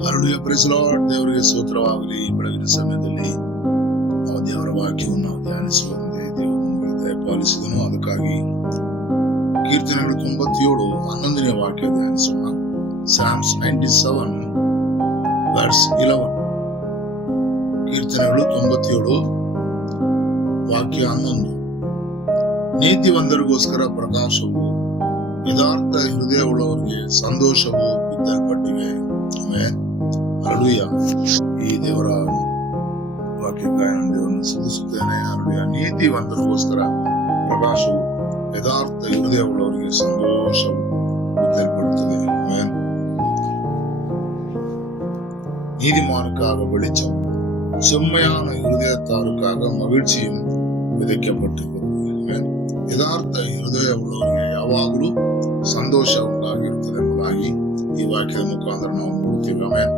Hallelujah, praise the Lord. ದೇವರಿಗೆ ಸ್ತೋತ್ರವಾಗಲಿ. ಬೆಳಗಿನ ಸಮಯದಲ್ಲಿ ನಾವು ದೇವರ ವಾಕ್ಯವನ್ನು ನಾವು ಧ್ಯಾನಿಸುವಂತೆ ದೇವರು ನಮಗೆ ದಯಪಾಲಿಸಿದನು. ಅದಕ್ಕಾಗಿ ಕೀರ್ತನೆಗಳು 97 11ನೇ ವಾಕ್ಯ ಧ್ಯಾನಿಸೋಣ. Psalms 97 verse 11. ಕೀರ್ತನೆಗಳು 97 ವಾಕ್ಯ 11. ನೀತಿವಂತರಿಗೋಸ್ಕರ ಪ್ರಕಾಶವು, ಯಥಾರ್ಥ ಹೃದಯವುಳ್ಳವರಿಗೆ ಸಂತೋಷವು ಬಿತ್ತಲ್ಪಟ್ಟಿವೆ. ಹಲ್ಲೆಲೂಯಾ. ಈ ದೇವರ ವಾಕ್ಯಕ್ಕಾಗಿ ನಾನು ದೇವರನ್ನು ಸ್ತುತಿಸುತ್ತೇನೆ. ಹಲ್ಲೆಲೂಯಾ. ನೀತಿವಂತರಿಗೋಸ್ಕರ ಪ್ರಕಾಶವು, ಯಥಾರ್ಥ ಹೃದಯವುಳ್ಳವರಿಗೆ ಸಂತೋಷವು ಬಿತ್ತಲ್ಪಡುತ್ತದೆ. நீதிமானுக்காக வெளிச்சம், செம்மையான இருதயத்தாருக்காக மகிழ்ச்சியும் விதைக்கப்பட்டிருக்கிறது. ಯಥಾರ್ಥ ಹೃದಯ ಉಳ್ಳವರಿಗೆ ಯಾವಾಗಲೂ ಸಂತೋಷ ಉಂಟಾಗಿರುತ್ತದೆ ಎಂಬುದಾಗಿ ಈ ವಾಕ್ಯದ ಮುಖಾಂತರ ನಾವು ನೋಡ್ತೀವಿ. ಆಮೇಲೆ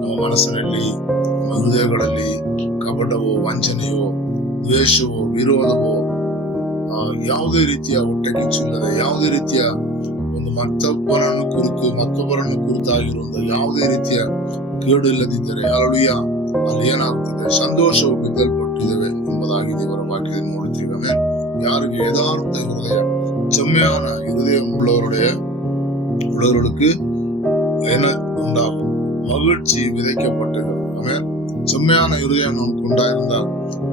ನಮ್ಮ ಮನಸ್ಸಿನಲ್ಲಿ, ನಮ್ಮ ಹೃದಯಗಳಲ್ಲಿ ಕಪಟವೋ, ವಂಚನೆಯೋ, ದ್ವೇಷವೋ, ವಿರೋಧವೋ, ಯಾವುದೇ ರೀತಿಯ ಹೊಟ್ಟೆ ಕಿಚ್ಚಿಲ್ಲದೆ, ಯಾವುದೇ ರೀತಿಯ ಒಂದು ಮತ್ತೊಬ್ಬರನ್ನು ಕುರಿತಾಗಿರುವಂತಹ ಯಾವುದೇ ರೀತಿಯ ಕೇಡು ಇಲ್ಲದಿದ್ದರೆ ಹಲ್ಲೆಲೂಯಾ, ಅಲ್ಲಿ ಏನಾಗುತ್ತದೆ? ಸಂತೋಷವು ಬಿತ್ತಲ್ಪಟ್ಟಿದ್ದೇವೆ ಎಂಬುದಾಗಿ ದೇವರ ವಾಕ್ಯದಲ್ಲಿ ನೋಡುತ್ತೀವಿ. ಆಮೇಲೆ யாருக்கு யதார்த்த ஹிருதயம், செம்மையான ஹிருதயம் உள்ளவர்களுக்கு என்ன உண்டாகும்? மகிழ்ச்சி விதைக்கப்பட்டது. ஆமென். செம்மையான ஹிருதயம் நமக்கு உண்டாயிருந்தால்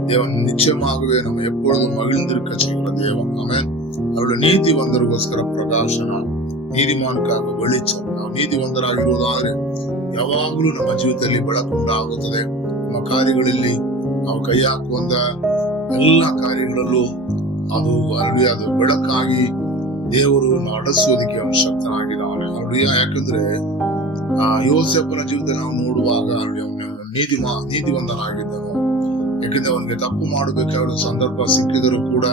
தேவன் நிச்சயமாகவே நம்ம எப்பொழுதும் மகிழ்ந்திருக்க செய்கிற தேவன். ஆமென். அவருடைய ನೀತಿವಂತರಿಗೋಸ್ಕರ ಪ್ರಕಾಶನ, ನೀತಿಮಾನುக்காக வெளிச்சம். ನಾವು ನೀತಿವಂತರಾಗಿರುವುದಾದರೆ ಯಾವಾಗಲೂ ನಮ್ಮ ಜೀವಿತದಲ್ಲಿ ಬೆಳಕು ಉಂಟಾಗುತ್ತದೆ. ನಮ್ಮ ಕಾರ್ಯಗಳಲ್ಲಿ ನಾವು ಕೈ ಹಾಕುವಂತ ಎಲ್ಲ ಕಾರ್ಯಗಳಲ್ಲೂ ಅದು ಬೆಳಕಾಗಿ ದೇವರು ನಡೆಸೋದಕ್ಕೆ ಅವನು ಶಕ್ತನಾಗಿದ್ದಾನೆ. ಯಾಕಂದ್ರೆ ಯೋಸೇಫನ ಜೀವಿತ ನಾವು ನೋಡುವಾಗ ನೀತಿವಂತನಾಗಿದ್ದನು. ಯಾಕಂದ್ರೆ ಅವನಿಗೆ ತಪ್ಪು ಮಾಡಬೇಕಾದ ಸಂದರ್ಭ ಸಿಕ್ಕಿದರೂ ಕೂಡ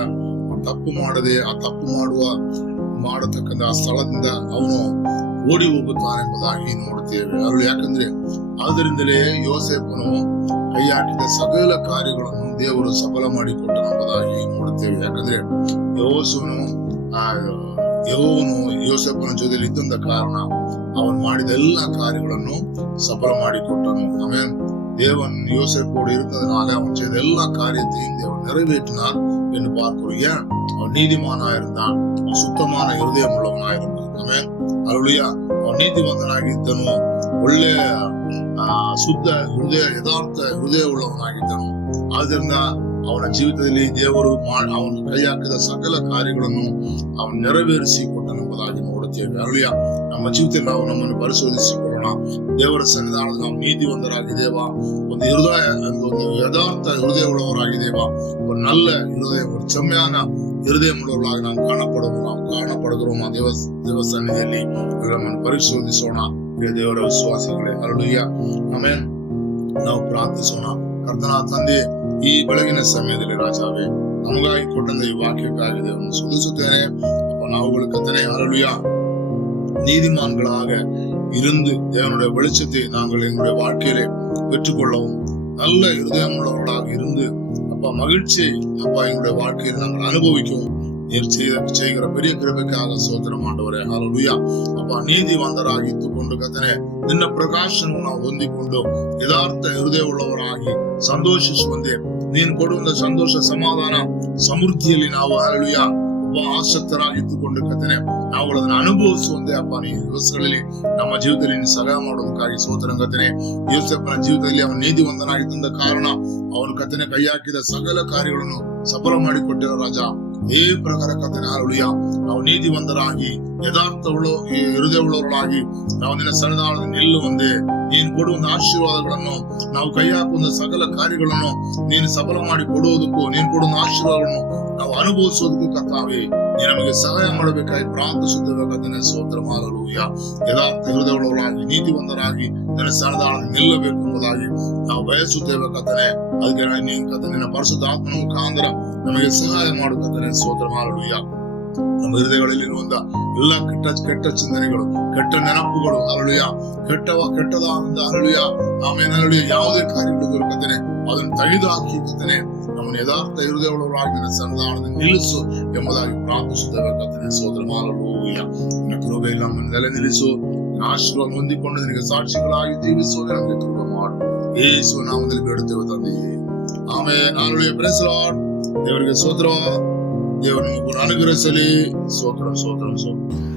ತಪ್ಪು ಮಾಡದೆ ಆ ತಪ್ಪು ಮಾಡತಕ್ಕಂತ ಆ ಸ್ಥಳದಿಂದ ಅವನು ಓಡಿ ಹೋಗುತ್ತಾನೆಂಬುದಾಗಿ ನೋಡುತ್ತೇವೆ. ಯಾಕಂದ್ರೆ ಆದ್ದರಿಂದಲೇ ಯೋಸೇಫನು ಕೈ ಹಾಕಿದ ಸಕಲ ಕಾರ್ಯಗಳನ್ನು ದೇವರು ಸಫಲ ಮಾಡಿಕೊಟ್ಟನೆಂಬುದಾಗಿ ನೋಡುತ್ತೇವೆ. ಯಾಕಂದ್ರೆ ಯೆಹೋವನು ಯೋಸೇಫನ ಜೊತೆಯಲ್ಲಿ ಇದ್ದಂತ ಕಾರಣ ಅವನು ಮಾಡಿದ ಎಲ್ಲ ಕಾರ್ಯಗಳನ್ನು ಸಫಲ ಮಾಡಿಕೊಟ್ಟನು. ಆಮೇಲೆ தேவன் யோசேப்போடு இருந்ததுனால அவன் செய்த எல்லா காரியத்தையும் தேவன் நிறைவேற்றினார் என்று பார்க்கிறோம். ஏன்? அவன் நீதிமானாயிருந்தான், அவன் சுத்தமான இருதயம் உள்ளவனாயிருந்தான். ஆமென். ஹல்லேலூயா. அவன் நீதிವಂತನಾಗಿದ್ದನು, ಒಳ್ಳೆ ಶುದ್ಧ ಹೃದಯ, ಯಥಾರ್ಥ ಹೃದಯ உள்ளவனாಗಿದ್ದನು. ಆದ್ರಿಂದ ಅವನ ಜೀವಿತದಲ್ಲಿ ದೇವರು ಅವನು ಕೈ ಹಾಕಿದ ಸಕಲ ಕಾರ್ಯಗಳನ್ನು ಅವನು ನೆರವೇರಿಸಿ ಕೊಟ್ಟನೆಂಬುದಾಗಿ ನೋಡುತ್ತೇವೆ. ಹಲ್ಲೇಲೂಯಾ. ನಮ್ಮ ಜೀವಿತದಲ್ಲಿ ನಾವು ನಮ್ಮನ್ನು ಪರಿಶೋಧಿಸಿಕೊಳ್ಳೋಣ. ದೇವರ ಸನ್ನಿಧಾನದಲ್ಲಿ ನಾವು ನೀತಿವಂತರಾಗಿದ್ದೇವಾ? ಒಂದು ಹೃದಯ, ಒಂದು ಯಥಾರ್ಥ ಹೃದಯ ಉಳ್ಳವರಾಗಿದ್ದೇವಾ? ಒಂದು ನಲ್ಲ ಹೃದಯ, ಒಂದು ಚೆಮ್ಮೆಯಾನ ಹೃದಯ ಉಳ್ಳವರಾಗಿ ನಾವು ಕಾಣಪಡೋಣ. ದೇವ ಸನ್ನಿಧಿಯಲ್ಲಿ ನಮ್ಮನ್ನು ಪರಿಶೋಧಿಸೋಣ. ದೇವರ ವಿಶ್ವಾಸಿಗಳೇ, ಹಲ್ಲೇಲೂಯಾ. ಆಮೆನ್. ನಾವು ಪ್ರಾರ್ಥಿಸೋಣ. ಕರ್ತನ ತಂದೆ, ಈ ಬೆಳಗಿನ ಸಮಯದಲ್ಲಿ ರಾಜಾವೇ, ನಮಗಾಗಿ ಕೊಟ್ಟಂತ ಈ ವಾಕ್ಯಕ್ಕಾಗಿ ದೇವರನ್ನು ಸ್ತುತಿಸುತ್ತೇನೆ. நாவுகள் கத்தனை ஹல்லேலூயா. நீதிமான்களாக இருந்து தேவனுடைய வெளிச்சத்தை நாங்கள் எங்களுடைய வாழ்க்கையிலே பெற்றுக்கொள்ளவும், நல்ல இருதயம் உள்ளவர்களாக இருந்து அப்பா மகிழ்ச்சியை அப்பா எங்களுடைய வாழ்க்கையில் நாங்கள் அனுபவிக்கவும் நீர் செய்கிற பெரிய கிருபைக்காக ಸ್ತೋತ್ರம் ஆண்டவரே. ஹல்லேலூயா. அப்பா ನೀತಿವಂತರಾಗಿ ಇದ್ದುಕೊಂಡು ಕರ್ತನೇ ನಿನ್ನ ಪ್ರಕಾಶವನ್ನು ನಾವು ಹೊಂದಿಕೊಂಡು ಯಥಾರ್ಥ ಹೃದಯ ಉಳ್ಳವರಾಗಿ ಸಂತೋಷಿಸುವಂತೆ ನೀನು ಕೊಡುವಂತ ಸಂತೋಷ, ಸಮಾಧಾನ, ಸಮೃದ್ಧಿಯಲ್ಲಿ ನಾವು ಹಲ್ಲೇಲೂಯಾ ಆಸಕ್ತರಾಗಿದ್ದುಕೊಂಡು ಕರ್ತನೇ ನಾವು ಅದನ್ನು ಅನುಭವಿಸುವಂತೆ ಅಪ್ಪ ಈ ದಿವಸಗಳಲ್ಲಿ ನಮ್ಮ ಜೀವಿತದಲ್ಲಿ ಸಹಾಯ ಮಾಡೋದಕ್ಕಾಗಿ ಸ್ತೋತ್ರ ಕರ್ತನೇ. ಯೋಸೇಫನ ಜೀವಿತದಲ್ಲಿ ಅವನು ನೀತಿವಂತನಾಗಿದ್ದ ಕಾರಣ ಅವನು ಕರ್ತನೇ ಕೈ ಹಾಕಿದ ಸಕಲ ಕಾರ್ಯಗಳನ್ನು ಸಫಲ ಮಾಡಿಕೊಟ್ಟಿರೋ ರಾಜ. ಈ ಪ್ರಕಾರ ಕರ್ತನೇ ಹಲ್ಲೇಲೂಯಾ, ನಾವು ನೀತಿವಂತರಾಗಿ ಯಥಾರ್ಥವುಳ್ಳ ಹೃದಯವುಳ್ಳವರಾಗಿ ನಾವು ನಿನ್ನ ಸನ್ನಿಧಾನದಲ್ಲಿ ನಿಲ್ಲುವಂತೆ ನೀನು ಕೊಡುವ ಆಶೀರ್ವಾದಗಳನ್ನು, ನಾವು ಕೈ ಹಾಕುವ ಸಕಲ ಕಾರ್ಯಗಳನ್ನು ನೀನು ಸಫಲ ಮಾಡಿ ಕೊಡುವುದಕ್ಕೂ, ನೀನು ಕೊಡುವ ಆಶೀರ್ವಾದಗಳನ್ನು ನಾವು ಅನುಭವಿಸೋದಕ್ಕೂ ಕರ್ತಾವೆ ನೀನು ನಮಗೆ ಸಹಾಯ ಮಾಡಬೇಕಾಗಿ ಪ್ರಾರ್ಥಿಸುತ್ತೇವೆ ಕರ್ತನೇ. ಸ್ತೋತ್ರ ಹಲ್ಲೇಲೂಯಾ. ಯಥಾರ್ಥ ಹೃದಯವುಳ್ಳವರಾಗಿ ನೀತಿವಂತರಾಗಿ ನಿನ್ನ ಸನ್ನಿಧಾನದಲ್ಲಿ ನಿಲ್ಲಬೇಕು ಎಂಬುದಾಗಿ ನಾವು ಬಯಸುತ್ತೇವೆ ಕರ್ತನೇ. ಅದಕ್ಕೆ ನೀನು ಕರ್ತನೇ ನಿನ್ನ ಪರಿಶುದ್ಧ ಆತ್ಮನ ಮುಖಾಂತರ ನಮಗೆ ಸಹಾಯ ಮಾಡು ಕರ್ತನೇ. ಸ್ತೋತ್ರ ಹಲ್ಲೇಲೂಯಾ. ನಮ್ಮ ಹೃದಯಗಳಲ್ಲಿರುವಂತ ಎಲ್ಲ ಕೆಟ್ಟ ಚಿಂತನೆಗಳು, ಕೆಟ್ಟ ನೆನಪುಗಳು ಹಲ್ಲೇಲೂಯಾ, ಕೆಟ್ಟದಾದ ಹಲ್ಲೇಲೂಯಾ, ಆಮೇಲೆ ಹಲ್ಲೇಲೂಯಾ, ಯಾವುದೇ ಕಾರ್ಯಗಳು ಕರ್ತನೇ ಅದನ್ನು ತೆಗೆದು ಹಾಕಿ ಕರ್ತನೇ ನಮ್ಮನ್ನು ಯಥಾರ್ಥ ಹೃದಯವುಳ್ಳವರಾಗಿ ನಿನ್ನ ಸನ್ನಿಧಾನದಲ್ಲಿ ನಿಲ್ಲಿಸು ಎಂಬುದಾಗಿ ಪ್ರಾರ್ಥಿಸುತ್ತೇವೆ ಕರ್ತನೇ. ಸ್ತೋತ್ರ ಹಲ್ಲೇಲೂಯಾ. ನಿನ್ನ ಕೃಪೆಯಲ್ಲಿ ನಮ್ಮನ್ನು ನೆಲೆ ನಿಲ್ಲಿಸು. ಆಶೀರ್ವಾದ ಹೊಂದಿಕೊಂಡು ನಿನಗೆ ಸಾಕ್ಷಿಗಳಾಗಿ ಜೀವಿಸುವುದು ನಮಗೆ ಕೃಪೆ ಮಾಡು. ಯೇಸು ನಾಮದಲ್ಲಿ ಬೇಡುತ್ತೇವೆ ತಂದೆಯೇ, amen. Hallelujah. Praise the Lord. ದೇವರಿಗೆ ಸ್ತೋತ್ರ. ದೇವರು ನಿಮ್ಮನ್ನು ಅನುಗ್ರಹಿಸಲಿ. ಸ್ತೋತ್ರ ಸ್ತೋತ್ರ ಸ್ತೋತ್ರ.